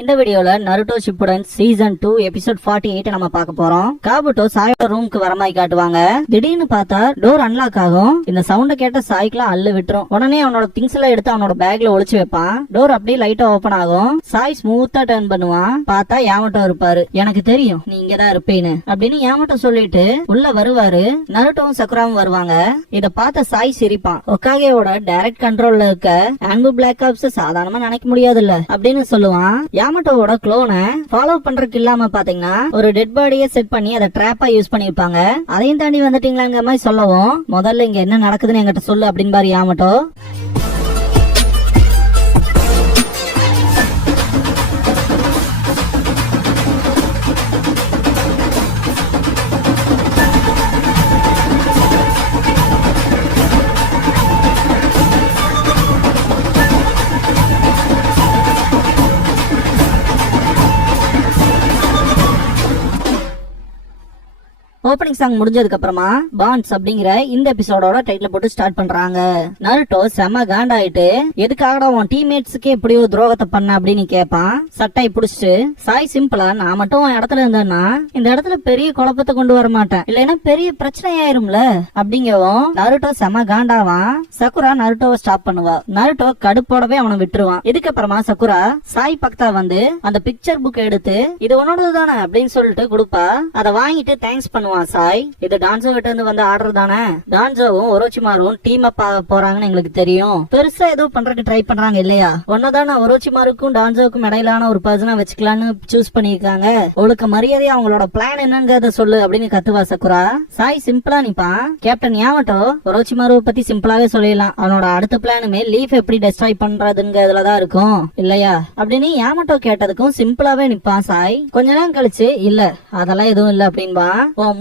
இந்த வீடியோல Naruto Shippuden season 2 episode 48 நம்ம பார்க்க போறோம். காபுட்டோ சாயோட ரூமுக்கு வர மாதிரி காட்டுவாங்க. திடீர்னு பார்த்தா டோர் அன்லாக் ஆகும். இந்த சவுண்ட கேட்ட சாய்க்குலாம் அள்ளு விட்டுரும். உடனே அவனோட திங்ஸ் எல்லாம் எடுத்து அவனோட பேக்ல ஒளிச்சு வைப்பான். டோர் அப்படியே லைட்டா ஓபன் ஆகும். சாய் ஸ்மூத்தா டர்ன் பண்ணுவான். பார்த்தா யாமட்டோ இருப்பாரு. எனக்கு தெரியும் நீ இங்கதான் இருப்பேன்னு அப்படின்னு யாமட்டோ சொல்லிட்டு உள்ள வருவாரு. நருட்டோவும் சக்குராவும் வருவாங்க. இத பார்த்த சாய் சிரிப்பான். ஒகாகேவோட டைரக்ட் கண்ட்ரோல்ல இருக்க ஆன்பு பிளாக் ஆப்ஸ் சாதாரணமா நினைக்க முடியாதுல்ல அப்படின்னு சொல்லுவான். யாமட்டோவோட க்ளோனை ஃபாலோ பண்றதுக்கு இல்லாம பாத்தீங்கன்னா ஒரு டெட் பாடியை செட் பண்ணி அதை ட்ராப்பா யூஸ் பண்ணிருப்பாங்க. அதையும் தாண்டி வந்துட்டீங்களாங்கிற மாதிரி சொல்லவும் முதல்ல இங்க என்ன நடக்குதுன்னு என்கிட்ட சொல்லு அப்படின்னு பாரு யாமட்டோ. ஓப்பனிங் சாங் முடிஞ்சதுக்கு அப்புறமா பாண்ட்ஸ் அப்படிங்கிற இந்த எபிசோடோட டைட்டில் போட்டு ஸ்டார்ட் பண்றாங்க. நருட்டோ செம காண்டாயிட்டு எதுக்காகடா உன் டீம்மேட்ஸுக்கே எப்படியோ துரோகத்தை பண்ண அப்படின்னு கேட்பான். சட்டையை புடிச்சிட்டு சாய் சிம்பிளா நான் மட்டும் உன் இடத்துல இருந்தேன்னா இந்த இடத்துல பெரிய குழப்பத்தை கொண்டு வர மாட்டேன், இல்லைன்னா பெரிய பிரச்சனை ஆயிரும்ல அப்படிங்கவும் நருட்டோ செம காண்டாவான். சக்குரா நருட்டோவை ஸ்டாப் பண்ணுவா. நருட்டோ கடுப்போடவே அவனை விட்டுருவான். இதுக்கப்புறமா சக்குரா சாய் பக்கத்தா வந்து அந்த பிக்சர் புக் எடுத்து இது உன்னோடது தானே அப்படின்னு சொல்லிட்டு கொடுப்பா. அதை வாங்கிட்டு தேங்க்ஸ் பண்ணுவான். சாய் இது டான்சோ கிட்ட இருந்து வந்து ஆர்டர் தானே, டான்சோவும் ஒரோச்சிமாரும் டீம் அப் ஆக போறாங்கன்னு எங்களுக்கு தெரியும், பெருசா ஏதோ பண்றதுக்கு ட்ரை பண்றாங்க இல்லையா, ஒன்னதான ஒரோச்சிமாருக்கும் டான்சோவுக்கும் இடையிலான ஒரு பர்சனா வச்சுக்கலான்னு சூஸ் பண்ணிருக்காங்க, ஒழுக்க மரியாதையா அவங்களோட பிளான் என்னங்கறத சொல்லு அப்படின்னு கத்துவா சக்குரா. சாய் சிம்பிளா நிப்பான். கேப்டன் யாமட்டோ ஒரோச்சிமாருவை பத்தி சிம்பிளாவே சொல்லிடலாம், அவனோட அடுத்த பிளானுமே லீஃப் எப்படி டெஸ்ட்ராய் பண்றதுங்கிறதுலதான் இருக்கும் இல்லையா அப்படின்னு யாமட்டோ கேட்டதுக்கும் சிம்பிளாவே நிப்பான் சாய். கொஞ்ச நேரம் கழிச்சு இல்ல அதெல்லாம் எதுவும் இல்ல அப்படின்பா.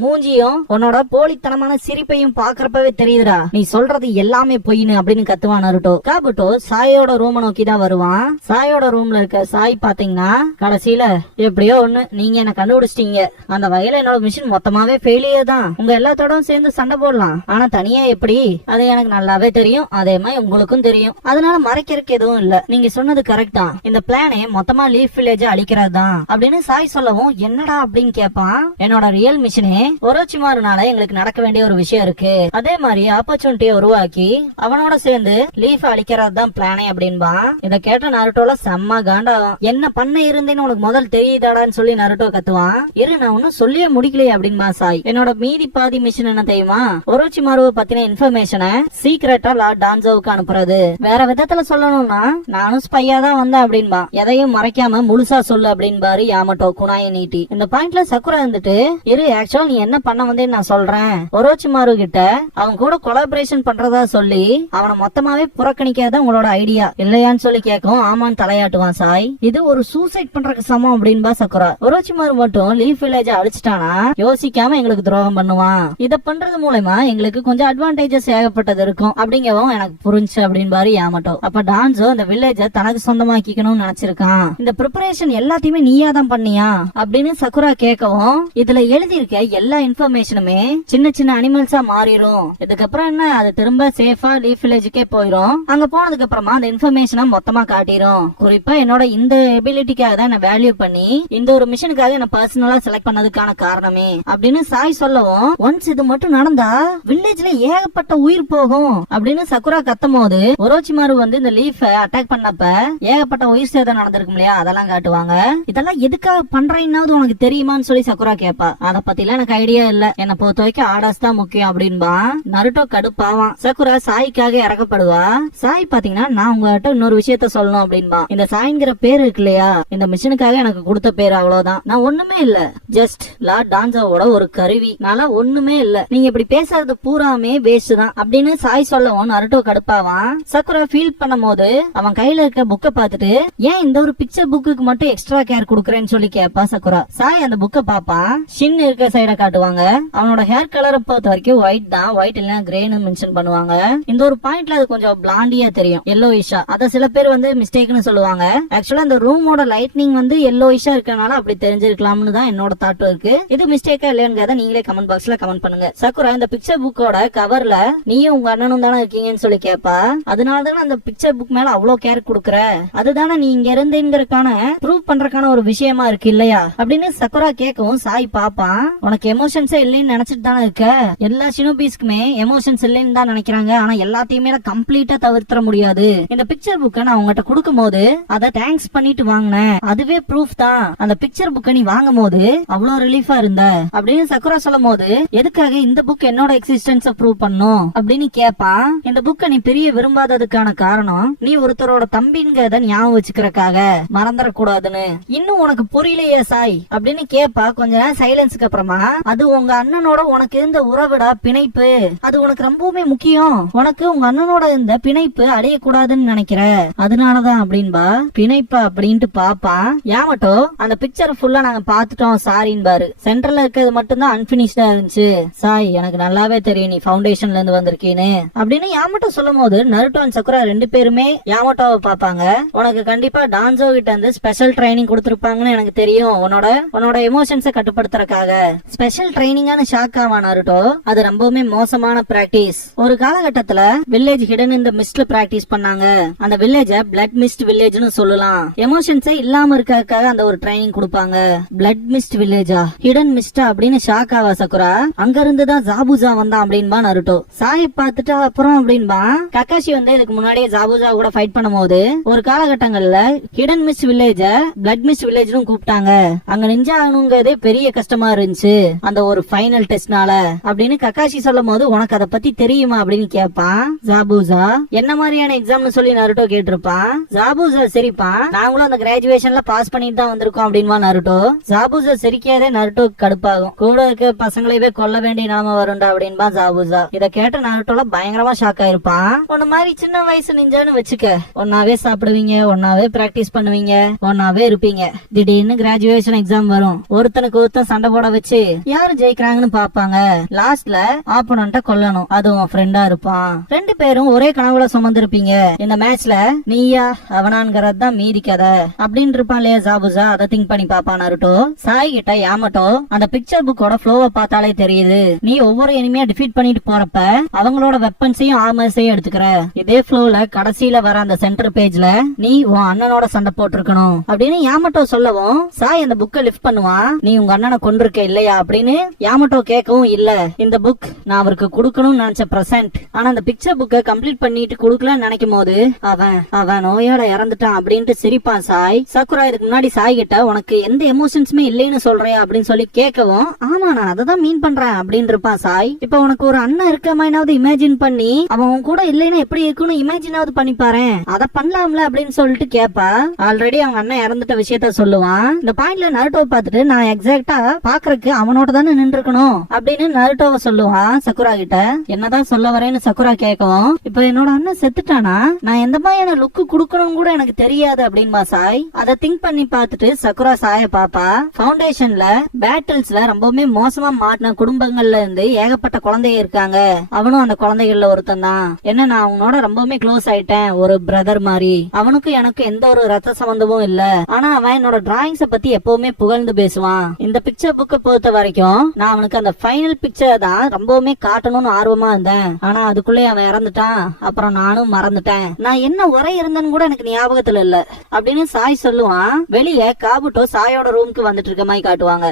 மூஞ்சியும் உன்னோட போலித்தனமான சிரிப்பையும் பாக்குறப்பவே தெரியுதுடா நீ சொல்றது எல்லாமே பொய்னு அப்படின்னு கத்துவான் நருட்டோ. காபுட்டோ சாயோட ரூம நோக்கி தான் வருவான். சாயோட ரூம்ல இருக்க சாய் பாத்தீங்கன்னா கடைசியில எப்படியோ ஒண்ணு நீங்க என்ன கண்டுபிடிச்சிட்டீங்க, அந்த வகையில என்னோட மிஷின் மொத்தமாவே ஃபெயிலியர் தான், உங்க எல்லாத்தோட சேர்ந்து சண்டை போடலாம், ஆனா தனியா எப்படி அது எனக்கு நல்லாவே தெரியும், அதே மாதிரி உங்களுக்கும் தெரியும், அதனால மறைக்கிறதுக்கு எதுவும் இல்ல, நீங்க சொன்னது கரெக்ட் தான், இந்த பிளானே மொத்தமா லீஃப் வில்லேஜ் அழிக்கிறது தான் அப்படின்னு சாய் சொல்லவும் என்னடா அப்படின்னு கேட்பான். என்னோட ரியல் மிஷினே ஒரோச்சிமாருனால எங்களுக்கு நடக்க வேண்டிய ஒரு விஷயம் இருக்கு, அதே மாதிரி ஆப்பர்ச்சுனிட்டியை உருவாக்கி அவனோட சேர்ந்து லீஃப் அழிக்கிறது தான் பிளானே அப்படின்பா. இத கேட்ட நருட்டோல செம்ம காண்டாகும். என்ன பண்ண இருந்தேன்னு உனக்கு முதல் தெரியுதாடான்னு சொல்லி நருட்டோ கத்துவான். இரு நான் ஒன்னும் சொல்லியே முடிக்கலையே அப்படின்பா சாய். என்னோட மீதி பாதி மிஷன் என்ன தெரியுமா, ஒரோச்சிமாருவை பத்தின இன்ஃபர்மேஷனை சீக்கிரட்டா லார்ட் டான்சோவுக்கு அனுப்புறது, வேற விதத்துல சொல்லணும்னா நானும் ஸ்பையா தான் வந்தேன் அப்படின்பா, எதையும் மறைக்காம முழுசா சொல்லு அப்படின்பாரு யாமட்டோ குனாயை நீட்டி. இந்த பாயிண்ட்ல சக்குரா இருந்துட்டு இரு ஆக்சுவலா நீ என்ன பண்ண வந்து நான் சொல்றேன், ஒரோச்சிமாரு கிட்ட அவன் கூட கொலாபரேஷன் பண்றதா சொல்லி அவனை மொத்தமாவே புறக்கணிக்காத உங்களோட ஐடியா இல்லையான்னு சொல்லி கேட்கும். ஆமான்னு தலையாட்டுவான் சாய். இது ஒரு சூசைட் பண்றதுக்கு சமம் அப்படின்பா சக்குரா. ஒரோச்சிமாரு மட்டும் லீஃப் வில்லேஜ் அழிச்சிட்டானா யோசிக்காம எங்களுக்கு துரோகம் பண்ணுவான், இத பண்றது மூலமா எங்களுக்கு கொஞ்சம் அட்வான்டேஜஸ் ஏகப்பட்டது இருக்கும் அப்படிங்கவும் எனக்கு புரிஞ்சு அப்படின்பாரு யாமட்டோ. அப்ப டான்சோ இந்த வில்லேஜ தனக்கு சொந்தமாக்கிக்கணும்னு நினைச்சிருக்கான், இந்த ப்ரிப்பரேஷன் எல்லாத்தையுமே நீயா தான் பண்ணியா அப்படின்னு சக்குரா கேட்கவும் இதுல எழுதி இருக்க எல்லா இன்ஃபர்மேஷனுமே சின்ன சின்ன அனிமல்ஸா மாறிடும், இதுக்கப்புறம் என்ன அது திரும்ப சேஃபா லீஃப் வில்லேஜுக்கே போயிடும், அங்க போனதுக்கு அப்புறமா அந்த இன்ஃபர்மேஷனை மொத்தமா காட்டிடும், குறிப்பா என்னோட இந்த எபிலிட்டிக்காக தான் என்ன வேல்யூ பண்ணி இந்த ஒரு மிஷனுக்காக என்ன பர்சனலா செலக்ட் பண்ணதுக்கான காரணமே அப்படின்னு சாய் சொல்லவும் ஒன்ஸ் இது மட்டும் நடந்தா வில்லேஜ்ல ஏகப்பட்ட உயிர் போகும் அப்படின்னு சக்குரா கத்தும் போது ஒரோச்சிமாரு வந்து இந்த லீஃப் அட்டாக் பண்ணப்ப ஏகப்பட்ட உயிர் சேதம் நடந்திருக்கும் இல்லையா அதெல்லாம் காட்டுவாங்க. இதெல்லாம் எதுக்காக பண்றேன்னாவது உனக்கு தெரியுமான்னு சொல்லி சக்குரா கேப்பா. அதை பத்திலாம் எனக்கு ஐடியா இல்ல, என்ன பொறுத்த வரைக்கும் ஆர்டர்ஸ் தான் முக்கியம் அப்படின்பா. நருட்டோ கடுப்பாவான். சக்குரா சாய்க்காக இறக்கப்படுவா. சாய் பாத்தீங்கன்னா நான் உங்ககிட்ட இன்னொரு விஷயத்த சொல்லணும் அப்படின்பா. இந்த சாய்ங்கிற பேர் இருக்கு இல்லையா இந்த மிஷனுக்காக எனக்கு கொடுத்த பேர் அவ்வளவுதான், நான் ஒண்ணுமே இல்ல, ஜஸ்ட் லார்ட் டான்சோவோட ஒரு கருவி, நான் ஒண்ணுமே இல்ல, நீங்க இப்படி பேசுறது பூராமே வேஸ்ட் தான் அப்படின்னு சாய் சொல்லவும் நருட்டோ கடுப்பாவான். சக்குரா ஃபீல் பண்ணும் போது அவன் கையில இருக்க புக்க பாத்துட்டு ஏன் இந்த ஒரு பிக்சர் புக்குக்கு மட்டும் எக்ஸ்ட்ரா கேர் கொடுக்கறேன்னு சொல்லி கேப்பா சக்குரா. சாய் அந்த புக்க பாப்பான். ஷின் இருக்க சைட காட்டுவான். காட்டுவாங்க. அவனோட ஹேர் கலரை பொறுத்த வரைக்கும் ஒயிட் தான், ஒயிட் இல்ல கிரேன்னு மென்ஷன் பண்ணுவாங்க. இந்த ஒரு பாயிண்ட்ல அது கொஞ்சம் பிளாண்டியா தெரியும், எல்லோயிஷா. அத சில பேர் வந்து மிஸ்டேக்னு சொல்லுவாங்க. ஆக்சுவலா இந்த ரூமோட லைட்னிங் வந்து எல்லோயிஷா இருக்கனால அப்படி தெரிஞ்சிருக்கலாம்னு தான் என்னோட தாட் இருக்கு. இது மிஸ்டேக்கா இல்லையாங்கிறத நீங்களே கமெண்ட் பாக்ஸ்ல கமெண்ட் பண்ணுங்க. சக்குரா இந்த பிக்சர் புக்கோட கவர்ல நீயும் உங்க அண்ணனும் தானே இருக்கீங்கன்னு சொல்லி கேப்பா. அதனாலதான் அந்த பிக்சர் புக் மேல அவ்வளவு கேர் கொடுக்குற, அதுதானே நீ இங்க இருந்தேங்கிறதுக்கான ப்ரூவ் பண்றதுக்கான ஒரு விஷயமா இருக்கு இல்லையா அப்படின்னு சக்குரா கேட்கவும் சாய் பாப்பான். உனக்கு எமோஷன்ஸே இல்லைன்னு நினைச்சிட்டு தானே இருக்க. எல்லா ஷினோபிஸ்க்குமே எமோஷன்ஸ் இல்லைன்னு தான் நினைக்கிறாங்க. ஆனா எல்லாத்தையுமே கம்ப்ளீட்டா தவிர்த்திட முடியாது. இந்த பிக்சர் புக்கை நான் உங்ககிட்ட கொடுக்கும் போது அதை தேங்க்ஸ் பண்ணிட்டு வாங்கினேன், அதுவே ப்ரூஃப் தான். அந்த பிக்சர் புக்கை நீ வாங்கும் போது அவ்வளவு ரிலீஃபா இருந்த அப்படின்னு சக்குரா சொல்லும் போது, எதுக்காக இந்த புக் என்னோட எக்ஸிஸ்டன்ஸ ப்ரூவ் பண்ணும் அப்படின்னு கேட்பான். இந்த புக்கை நீ பெரிய விரும்பாததுக்கான காரணம் நீ ஒருத்தரோட தம்பிங்கிறத ஞாபகம் வச்சுக்கிறக்காக, மறந்துடக்கூடாதுன்னு. இன்னும் உனக்கு புரியலையே சாய் அப்படின்னு கேப்பா. கொஞ்ச நேரம் சைலன்ஸுக்கு அப்புறமா, அது உங்க அண்ணனோட உனக்கு இருந்த உறவிடா பிணைப்பு, அது உனக்கு ரொம்பவுமே முக்கியம். உனக்கு உங்க அண்ணனோட இந்த பிணைப்பு அடையக்கூடாதுன்னு நினைக்கிற, அதனாலதான் அப்படின்பா. பிணைப்பா அப்படின்ட்டு பாப்பா. யாமட்டோ அந்த பிக்சர் ஃபுல்லா நாங்க பாத்துட்டோம் சாரின்னு பாரு, சென்டர்ல இருக்கிறது மட்டும் தான் அன்பினிஷ்டா இருந்துச்சு. சாய் எனக்கு நல்லாவே தெரியும் நீ ஃபவுண்டேஷன்ல இருந்து வந்திருக்கீன்னு அப்படின்னு யாமட்டோ சொல்லும் போது, நருட்டோ அண்ட் சக்குரா ரெண்டு பேருமே யாமட்டோவை பாப்பாங்க. உனக்கு கண்டிப்பா டான்சோ கிட்ட இருந்து ஸ்பெஷல் ட்ரைனிங் கொடுத்திருப்பாங்கன்னு எனக்கு தெரியும், உன்னோட எமோஷன்ஸை கட்டுப்படுத்துறதுக்காக. ஸ்பெஷல் ட்ரைனிங்கான ஷாக் ஆவா நருட்டோ. அது ரொம்பவுமே மோசமான பிராக்டிஸ். ஒரு காலகட்டத்துல வில்லேஜ் ஹிடன் இந்த மிஸ்ட்ல பிராக்டிஸ் பண்ணாங்க. அந்த வில்லேஜ பிளட் மிஸ்ட் வில்லேஜ்னு சொல்லலாம். எமோஷன்ஸே இல்லாம இருக்கறதுக்காக அந்த ஒரு ட்ரைனிங் கொடுப்பாங்க. பிளட் மிஸ்ட் வில்லேஜா, ஹிடன் மிஸ்டா அப்படின்னு ஷாக் ஆவா சக்குரா. அங்க இருந்துதான் ஜாபுஜா வந்தான் அப்படின்பா நருட்டோ. சாயை பார்த்துட்டு அப்புறம் அப்படின்பா. கக்காஷி வந்து இதுக்கு முன்னாடியே ஜாபுஜா கூட ஃபைட் பண்ணும் போது ஒரு காலகட்டங்கள்ல hidden mist village blood mist வில்லேஜ்னு கூப்பிட்டாங்க. அங்க நிஞ்சா ஆகணுங்கிறதே பெரிய கஷ்டமா இருந்துச்சு அந்த ஒரு ஃபைனல் டெஸ்ட்னால அப்படின்னு கக்காஷி சொல்லும் போது, உனக்கு அதை பத்தி தெரியுமா அப்படின்னு கேட்பான். ஜாபுஜா என்ன மாதிரியான எக்ஸாம்னு சொல்லி நருட்டோ கேட்டிருப்பான். ஜாபுஜா சரிப்பா, நாங்களும் அந்த கிராஜுவேஷன்ல பாஸ் பண்ணிட்டு தான் வந்திருக்கோம் அப்படின்வா நருட்டோ. ஜாபுஜா சிரிக்காதே நருட்டோ கடுப்பாகும். கூட இருக்க பசங்களையே கொல்ல வேண்டிய நிலைமை வரும்டா அப்படின்பா ஜாபுஜா. இத கேட்ட நருட்டோல பயங்கரமா ஷாக் ஆயிருப்பான். உன்ன மாதிரி சின்ன வயசு நிஞ்சான்னு வச்சுக்க, ஒன்னாவே சாப்பிடுவீங்க, ஒன்னாவே பிராக்டிஸ் பண்ணுவீங்க, ஒன்னாவே இருப்பீங்க. திடீர்னு கிராஜுவேஷன் எக்ஸாம் வரும், ஒருத்தனுக்கு ஒருத்தன் சண்டை போட வச்சு யாரு ஜெயிக்கிறாங்கன்னு பாப்பாங்க. லாஸ்ட்ல ஆப்போனண்ட கொல்லணும், அதுவும் ஃப்ரெண்டா இருப்பான். ரெண்டு பேரும் ஒரே கனவுல சுமந்திருப்பீங்க. இந்த மேட்ச்ல நீயா அவனான்கிறது தான் மீதி கதை அப்படின்னு இருப்பான் இல்லையா ஜாபுஜா. அதை திங்க் பண்ணி பாப்பான் நருட்டோ. சாய் கிட்ட யாமட்டோ அந்த பிக்சர் புக்கோட ஃப்ளோவை பார்த்தாலே தெரியுது, நீ ஒவ்வொரு எனிமையா டிஃபீட் பண்ணிட்டு போறப்ப அவங்களோட வெப்பன்ஸையும் ஆர்மர்ஸையும் எடுத்துக்கிற. இதே ஃப்ளோல கடைசியில வர அந்த சென்டர் பேஜ்ல நீ உன் அண்ணனோட சண்டை போட்டிருக்கணும் அப்படின்னு யாமட்டோ சொல்லவும், சாய் அந்த புக்கை லிஃப்ட் பண்ணுவான். நீ உங்க அண்ணனை கொண்டிருக்க இல்லையா அப்படின்னு யாமட்டோ கேட்கவும், இல்ல இந்த புக் நான் அவருக்கு கொடுக்கணும்னு நினைச்ச பிரசன்ட், ஆனா அந்த பிக்சர் புக்கை கம்ப்ளீட் பண்ணிட்டு கொடுக்கலன்னு நினைக்கும் போது அவன் நோயோட இறந்துட்டான் அப்படின்ட்டு சிரிப்பான் சாய். சக்குரா இதுக்கு முன்னாடி சாய் கிட்ட உனக்கு எந்த எமோஷன்ஸுமே இல்லைன்னு சொல்றியா அப்படின்னு சொல்லி கேட்கவும், ஆமா நான் அதை தான் மீன் பண்றேன் அப்படின்னு இருப்பான் சாய். இப்ப உனக்கு ஒரு அண்ணன் இருக்க மாதிரினாவது இமேஜின் பண்ணி அவன் கூட இல்லைன்னா எப்படி இருக்குன்னு இமேஜினாவது பண்ணி பாரு, அதை பண்ணலாம்ல அப்படின்னு சொல்லிட்டு கேப்பா. ஆல்ரெடி அவங்க அண்ணன் இறந்துட்ட விஷயத்த சொல்லுவான். இந்த பாயிண்ட்ல நருட்டோ பார்த்துட்டு, நான் எக்ஸாக்டா பாக்குறதுக்கு அவனோட தானே நின்று இருக்கணும் அப்படின்னு நருட்டோவை சொல்லுவான் சக்குரா கிட்ட. என்னதான் சொல்ல வரேன்னு சக்குரா கேட்கவும், இப்ப என்னோட அண்ணன் செத்துட்டானா நான் எந்த மாதிரியான லுக்கு குடுக்கணும் கூட எனக்கு தெரியாது அப்படின்பா சாய். அதை திங்க் பண்ணி பார்த்துட்டு சக்குரா சாய பாப்பா. ஃபவுண்டேஷன்ல பேட்டில்ஸ்ல ரொம்பவுமே மோசமா மாட்டின குடும்பங்கள்ல இருந்து ஏகப்பட்ட குழந்தைங்க இருக்காங்க. அவனும் அந்த குழந்தைகள்ல ஒருத்தன் தான். என்ன நான் அவனோட ரொம்பவுமே க்ளோஸ் ஆயிட்டேன், ஒரு பிரதர் மாதிரி. அவனுக்கு எனக்கு எந்த ஒரு ரத்த சம்பந்தமும் இல்ல. ஆனா அவன் என்னோட டிராயிங்ஸ பத்தி எப்பவுமே புகழ்ந்து பேசுவான். இந்த பிக்சர் புக்கை பொறுத்த வரைக்கும் நான் அவனுக்கு அந்த ஃபைனல் பிக்சர் தான் ரொம்பவுமே காட்டணும்னு ஆர்வமா இருந்தேன். ஆனா அதுக்குள்ளே அவன் இறந்துட்டான். அப்புறம் நானும் மறந்துட்டேன். நான் என்ன உரை இருந்தேன்னு கூட எனக்கு ஞாபகத்துல இல்ல அப்படின்னு சாய் சொல்லுவான். வெளியே காபுட்டோ சாயோட ரூமுக்கு வந்துட்டு இருக்க மாதிரி காட்டுவாங்க.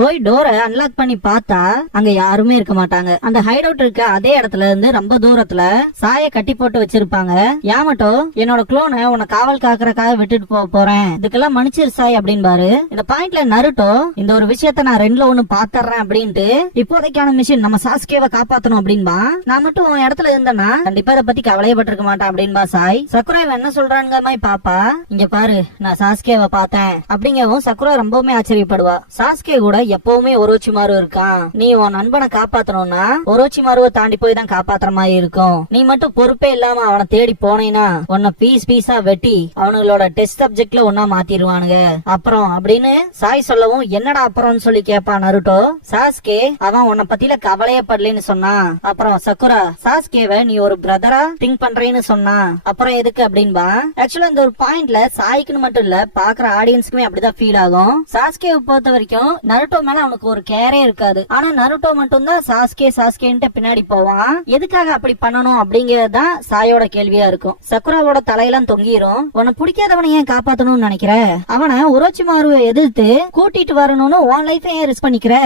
போய் டோரை அன்லாக் பண்ணி பார்த்தா அங்க யாருமே இருக்க மாட்டாங்க. அந்த ஹைட் அவுட் இருக்க அதே இடத்துல இருந்து ரொம்ப தூரத்துல சாய கட்டி போட்டு வச்சிருப்பாங்க. யாமட்டோ என்னோட குளோனை உன்னை காவல் காக்குறக்காக விட்டுட்டு போறேன், இதுக்கெல்லாம் மன்னிச்சிரு சாய் அப்படின்பாரு. இந்த பாயிண்ட்ல நருட்டோ இந்த ஒரு விஷயத்த நான் 2ல 1 பாத்துறேன் அப்படின்ட்டு, இப்போதைக்கான மிஷன் நம்ம சாஸ்கேவை காப்பாத்தணும் அப்படின்பா. நான் மட்டும் உன் இடத்துல இருந்தேன்னா கண்டிப்பா இதை பத்தி கவலையப்பட்டிருக்க மாட்டேன் அப்படின்பா சாய். சக்குரா என்ன சொல்றாங்க மாதிரி பாப்பா. இங்க பாரு நான் சாஸ்கேவை பார்த்தேன் அப்படிங்கவும் சக்குரா ரொம்பவுமே ஆச்சரியப்படுவா. சாஸ்கே கூட எப்பவுமே ஒரோச்சிமாரு இருக்கான். நீ உன் நண்பனை காப்பாத்தணும்னா ஒரோச்சிமாருவை தாண்டி போய் தான் காப்பாத்துற மாதிரி இருக்கும். நீ மட்டும் பொறுப்பே இல்லாம அவனை தேடி போனேன்னா உன்னை பீஸா வெட்டி அவனுங்களோட டெஸ்ட் சப்ஜெக்ட்ல ஒன்னா மாத்திருவானுங்க. அப்புறம் அப்படின்னு சாய் சொல்லவும் என்னடா அப்புறம்னு சொல்லி கேப்பான் நருட்டோ. சாஸ்கே அவன் உன்னை பத்தில கவலையே படலன்னு சொன்னா. அப்புறம் சக்குரா சாஸ்கேவை நீ ஒரு பிரதரா திங்க் பண்றேன்னு சொன்னா. அப்புறம் எதுக்கு அப்படின்பா. ஆக்சுவலா இந்த ஒரு பாயிண்ட்ல சாய்க்குன்னு மட்டும் இல்ல பாக்குற ஆடியன்ஸ்க்குமே அப்படிதான் ஃபீல் ஆகும். சாஸ்கேவை பொறுத்த வரைக்கும் நருட்டோ மேல அவனுக்கு ஒரு கேரே இருக்காது. ஆனா நருட்டோ மட்டும் தான் சாஸ்கேன்ட்டு பின்னாடி போவான். எதுக்காக அப்படி பண்ணணும் அப்படிங்கறதுதான் சாயோட கேள்வியா இருக்கும். சக்குராவோட தலையெல்லாம் தொங்கிரும். உன்னை பிடிக்காதவனை ஏன் காப்பாத்தணும்னு நினைக்கிற? அவனை ஒரோச்சிமாருவை எதிர்த்து கூட்டிட்டு வரணும்னு உன் லைஃப் ஏன் ரிஸ்க் பண்ணிக்கிற?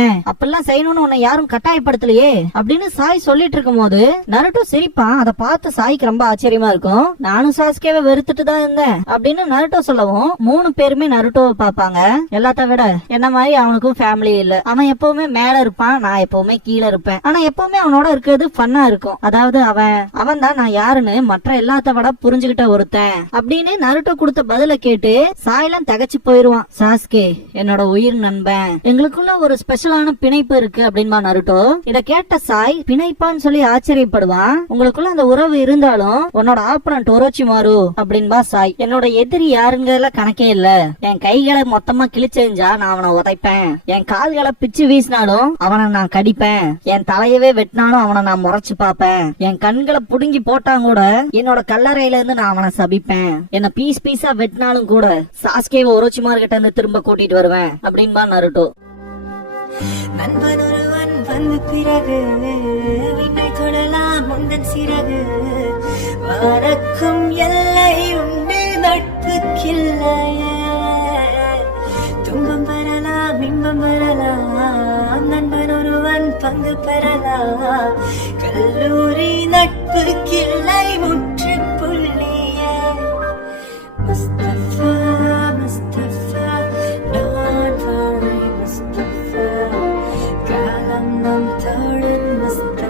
ஏன் அப்படிலாம் செய்யணும்னு உன்னை யாரும் கட்டாயப்படுத்தலையே அப்படின்னு சாய் சொல்லிட்டு இருக்கும் போது நருட்டோ சிரிப்பான். அதை பார்த்து சாய்க்கு ரொம்ப ஆச்சரியமா இருக்கும். நானும் சாஸ்கேவை வெறுத்துட்டு தான் இருந்தேன் அப்படின்னு நருட்டோ சொல்லவும் 3 பேருமே நருட்டோவை பாப்பாங்க. எல்லாத்த விட என்ன மாதிரி அவனுக்கும் ஃபேமிலி இல்ல. அவன் எப்பவுமே மேல இருப்பான், நான் எப்பவுமே கீழே இருப்பேன். ஆனா எப்பவுமே அவனோட இருக்கிறது ஃபன்னா இருக்கும். அதாவது அவன் தான் நான் யாருன்னு மற்ற எல்லாத்த விட புரிஞ்சுகிட்ட ஒருத்தன் அப்படின்னு நருட்டோ கொடுத்த பதில கேட்டு சாயெல்லாம் தகச்சு போயிருவான். சாஸ்கே என்னோட உயிர் நண்பன், எங்களுக்குள்ள ஒரு ஸ்பெஷலான பிணைப்பு இருக்கு அப்படின்பா நருட்டோ. இத கேட்ட சாய் பிணைப்பான்னு சொல்லி ஆச்சரியப்படுவான். உங்களுக்குள்ள அந்த உறவு இருந்தாலும் உன்னோட ஆப்பனன்ட் ஒரோச்சிமாரு அப்படின்பா சாய். என்னோட எதிரி யாருங்கிறதுல கணக்கே இல்ல. என் கைகளை மொத்தமா கிழிச்செஞ்சா நான் அவனை உதைப்பேன். என் கால்களை பிச்சு வீசினாலும் அவனை நான் கடிப்பேன். என் தலையவே வெட்டினாலும் அவனை நான் முறைச்சு பாப்பேன். என் கண்களை புடுங்கி போட்டாங்க கூட என்னோட கல்லறையில இருந்து நான் அவனை சபிப்பேன். என்ன பீஸா வெட்டினாலும் கூட சாஸ்கேவை ஒரோச்சிமாரு கிட்ட இருந்து திரும்ப கூட்டிட்டு வருவேன் அப்படின்பா நருட்டோ. நண்பன் ஒருவன் வந்து பிறகு விண்ணை தொடலாம் முந்தன் சிறகு மறக்கும் எல்லை உண்டு நட்புக்கில்லையே. துன்பம் பெறலாம் இன்பம் பெறலாம் நண்பன் ஒருவன் பங்கு பெறலாம் கல்லூரி நட்புக்கில்லை முற்றுப்புள்ளியே. முஸ்தபா முஸ்தபா don't worry முஸ்தபா காலம் நம் தோழன் முஸ்தபா.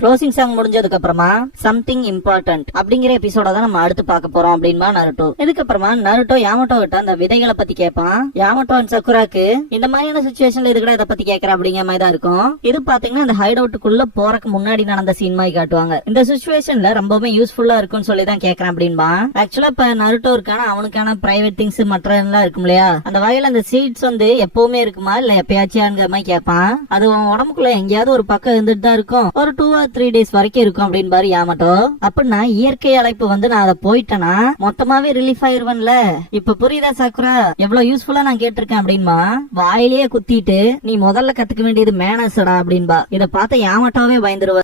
க்ளோசிங் சாங் முடிஞ்சதுக்கு அப்புறமா சம்திங் இம்பார்ட்டன்ட் அப்படிங்கிற எபிசோட தான் நம்ம அடுத்து பார்க்க போறோம் அப்படின்பா நருட்டோ. இதுக்கப்புறமா நருட்டோ யாமட்டோ கிட்ட அந்த விதைகளை பத்தி கேட்பான். யாமட்டோ அண்ட் சக்குராக்கு இந்த மாதிரியான சிச்சுவேஷன்ல இதுக்கட இதை பத்தி கேட்கற அப்படிங்கிற மாதிரி தான் இருக்கும். இது பாத்தீங்கன்னா அந்த ஹைட் அவுட்டுக்குள்ள போறக்கு முன்னாடி நடந்த சீன் மாதிரி காட்டுவாங்க. இந்த சிச்சுவேஷன்ல ரொம்பவே யூஸ்ஃபுல்லா இருக்கும்னு சொல்லி தான் கேட்கறேன் அப்படின்பா. ஆக்சுவலா இப்ப நருட்டோ இருக்கான அவனுக்கான பிரைவேட் திங்ஸ் மற்ற எல்லாம் இருக்கும் இல்லையா, அந்த வகையில அந்த சீட்ஸ் வந்து எப்பவுமே இருக்குமா இல்ல எப்பயாச்சுங்கிற மாதிரி கேட்பான். அது உன் உடம்புக்குள்ள எங்கேயாவது ஒரு பக்கம் இருந்துட்டு தான் இருக்கும். ஒரு 2 or 3 days வரைக்கும் இருக்கும் அப்படின்னு பாரு யாமட்டோ. அப்படின்னா இயற்கை அழைப்பு வந்து நான் அதை போயிட்டேன்னா மொத்தமாவே ரிலீஃப் ஆயிருவன்ல. இப்ப புரியுதா சாக்குரா எவ்வளவு யூஸ்ஃபுல்லா நான் கேட்டிருக்கேன் அப்படின்பா. வாயிலேயே குத்திட்டு நீ முதல்ல கத்துக்க வேண்டியது மேனஸ்டா அப்படின்பா. இத பார்த்த யாமட்டோவே பயந்துருவ.